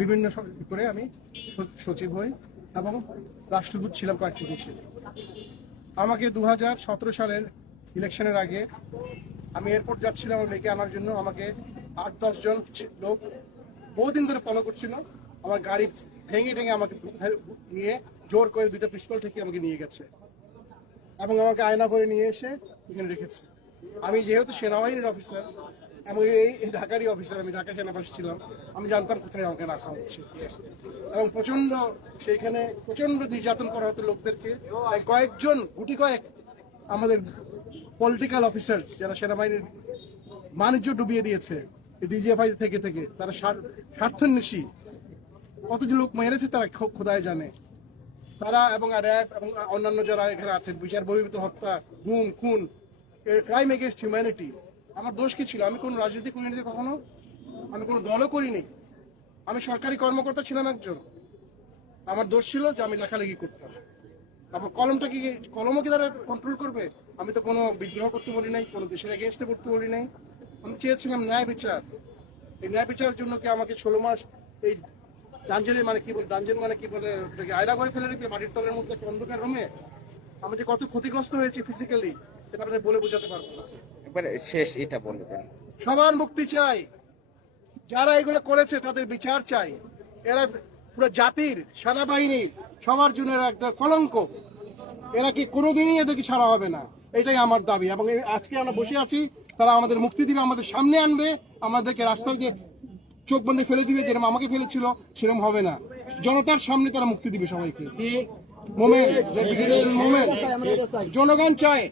বিভিন্ন করে আমি সচিব হই এবং রাষ্ট্রদূত ছিলাম কয়েকটি দেশে। আমাকে দুহাজার সতেরো সালের ইলেকশনের আগে আমি এয়ারপোর্ট যাচ্ছিলাম আমার মেয়েকে আনার জন্য। আমাকে আট দশ জন লোক বহুদিন ধরে ফলো করছিল। আমার গাড়ি ভেঙে ভেঙে আমাকে নিয়ে জোর করে দুটো পিস্তল থেকে আমাকে নিয়ে গেছে এবং আমাকে আয়না করে নিয়ে এসে এখানে রেখেছে। আমি যেহেতু সেনাবাহিনীর অফিসার এবং এই ঢাকারই অফিসার আমি ঢাকা সেনাবাসী ছিলাম। আমি জানতাম কোথায় আমাকে রাখা হচ্ছে। এবং প্রচণ্ড সেইখানে প্রচণ্ড নির্যাতন করা হতো লোকদেরকে। কয়েকজন, গুটি কয়েক আমাদের পলিটিক্যাল অফিসার যারা সেনাবাহিনীর বাণিজ্য ডুবিয়ে দিয়েছে ডিজিএফআই থেকে থেকে, তারা স্বার- স্বার্থন্বেষী। কত যে লোক মেরেছে তারা খোদায় জানে। তারা এবং র্যাব এবং অন্যান্য যারা এখানে আছেন, বিচার বহির্ভূত হত্যা, গুম, খুন ক্রাইম এগেনস্ট হিউম্যানিটি আমার দোষ কি ছিল? আমি কোনো রাজনীতি করিনি কখনো? আমি কোনো দলও করিনি। আমি সরকারি কর্মকর্তা ছিলাম একজন। আমার দোষ ছিল যে আমি লেখালেখি করতাম। আমার কলমটা কি, কলমও কি তারা কন্ট্রোল করবে? আমি তো কোনো বিদ্রোহ করতে বলি নাই, কোনো দেশের এগেনস্টে করতে বলি নাই। আমি চেয়েছিলাম ন্যায় বিচার। এই ন্যায় বিচারের জন্য কি আমাকে ষোলো মাস এই ডাঞ্জেনে মানে কি বলে ডাঞ্জেন মানে কি বলে, ওটাকে আয়না করে ফেলে রেখে মাটির তলের মধ্যে একটা অন্ধকার রুমে আমি যে কত ক্ষতিগ্রস্ত হয়েছি ফিজিক্যালি সেটা আপনাদের বলে বোঝাতে পারব না। একবার শেষ এটা বলবেন সবার মুক্তি চাই। যারা এগুলো করেছে তাদের বিচার চাই। এরা পুরো জাতির সেনাবাহিনীর সবার জন্য এরা একটা কলঙ্ক। এরা কি কোনোদিনই এদেরকে ছাড়া হবে না? এটাই আমার দাবি। এবং আজকে আমরা বসে আছি তারা আমাদের মুক্তি দিবে আমাদের সামনে আনবে আমাদেরকে রাস্তার যে চোখ বন্ধে ফেলে দিবে যেরকম আমাকে ফেলেছিল সেরকম হবে না। জনতার সামনে তারা মুক্তি দিবে সবাইকে। মোমেন মোমেন। জনগণ চায়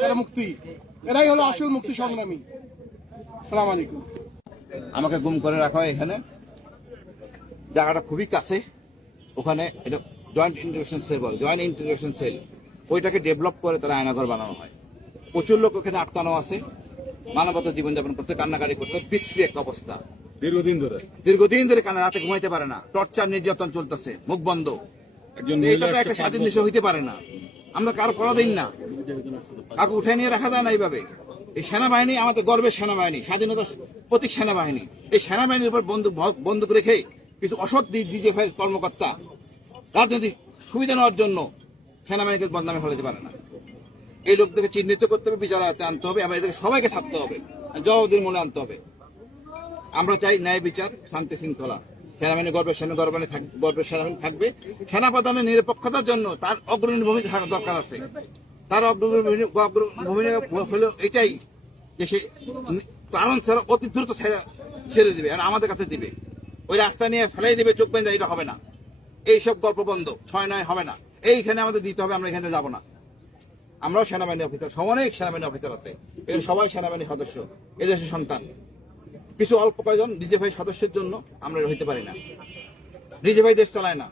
তারা মুক্তি। এরাই হলো আসল মুক্তি সংগ্রামী। সালাম আলাইকুম। আমাকে গুম করে রাখা হয় এখানে। জায়গাটা খুবই কাছে। ওখানে এটা জয়েন্ট ইন্টিগ্রেশন সেল বলে জয়েন্ট ইন্টিগ্রেশন সেল ওইটাকে ডেভেলপ করে তারা আয়নাঘর বানানো হয়। প্রচুর লোক ওখানে আটকানো আছে। মানবতা জীবনযাপন করতে কান্নাকারি করতে বিশ্রী একটা অবস্থা। দীর্ঘদিন ধরে। দীর্ঘদিন ধরে কানে রাতে ঘুমাইতে পারে না। টর্চার নির্যাতন চলতেছে মুখ বন্ধ। একটা স্বাধীন দেশে হইতে পারে না। আমরা কারও করা দিন না। কাউকে উঠে নিয়ে রাখা যায় না এইভাবে। এই সেনাবাহিনী আমাদের গর্বের সেনাবাহিনী, স্বাধীনতা প্রতীক সেনাবাহিনী। এই সেনাবাহিনীর উপর বন্দুক বন্দুক রেখে কিছু অসৎ ডিজিএফআই কর্মকর্তা রাজনৈতিক সুবিধা নেওয়ার জন্য সেনাবাহিনীকে বদনামে ফেলাতে পারে না। এই লোকদেরকে চিহ্নিত করতে হবে বিচার আয়ত্তে আনতে হবে, এবং এদেরকে সবাইকে থাকতে হবে জবাবদির মনে আনতে হবে। আমরা চাই ন্যায় বিচার, শান্তি শৃঙ্খলা। সেনাবাহিনী গর্বের সেনা, গর্বানি গর্বের সেনাবাহিনী থাকবে। সেনাপ্রধানের নিরপেক্ষতার জন্য তার অগ্রণী ভূমিকা দরকার আছে। তার ভূমিকা হলো এটাই যে সে কারণ ছাড়া অতি দ্রুত ছেড়ে দেবে আর আমাদের কাছে দিবে। ওই রাস্তা নিয়ে ফেলাই দিবে, চোখ বেঁধে এটা হবে না। এইসব গল্প বন্ধ, ছয় নয় হবে না। এইখানে আমাদের দিতে হবে, আমরা এখানে যাব না। আমরাও সেনাবাহিনী অফিসার অনেক সেনাবাহিনী অফিসার আছে। এর সবাই সেনাবাহিনী সদস্য, এদেশের সন্তান। কিছু অল্প কয়জন ভাই সদস্যের জন্য আমরা হইতে পারি না। ভাই দেশ চালায় না।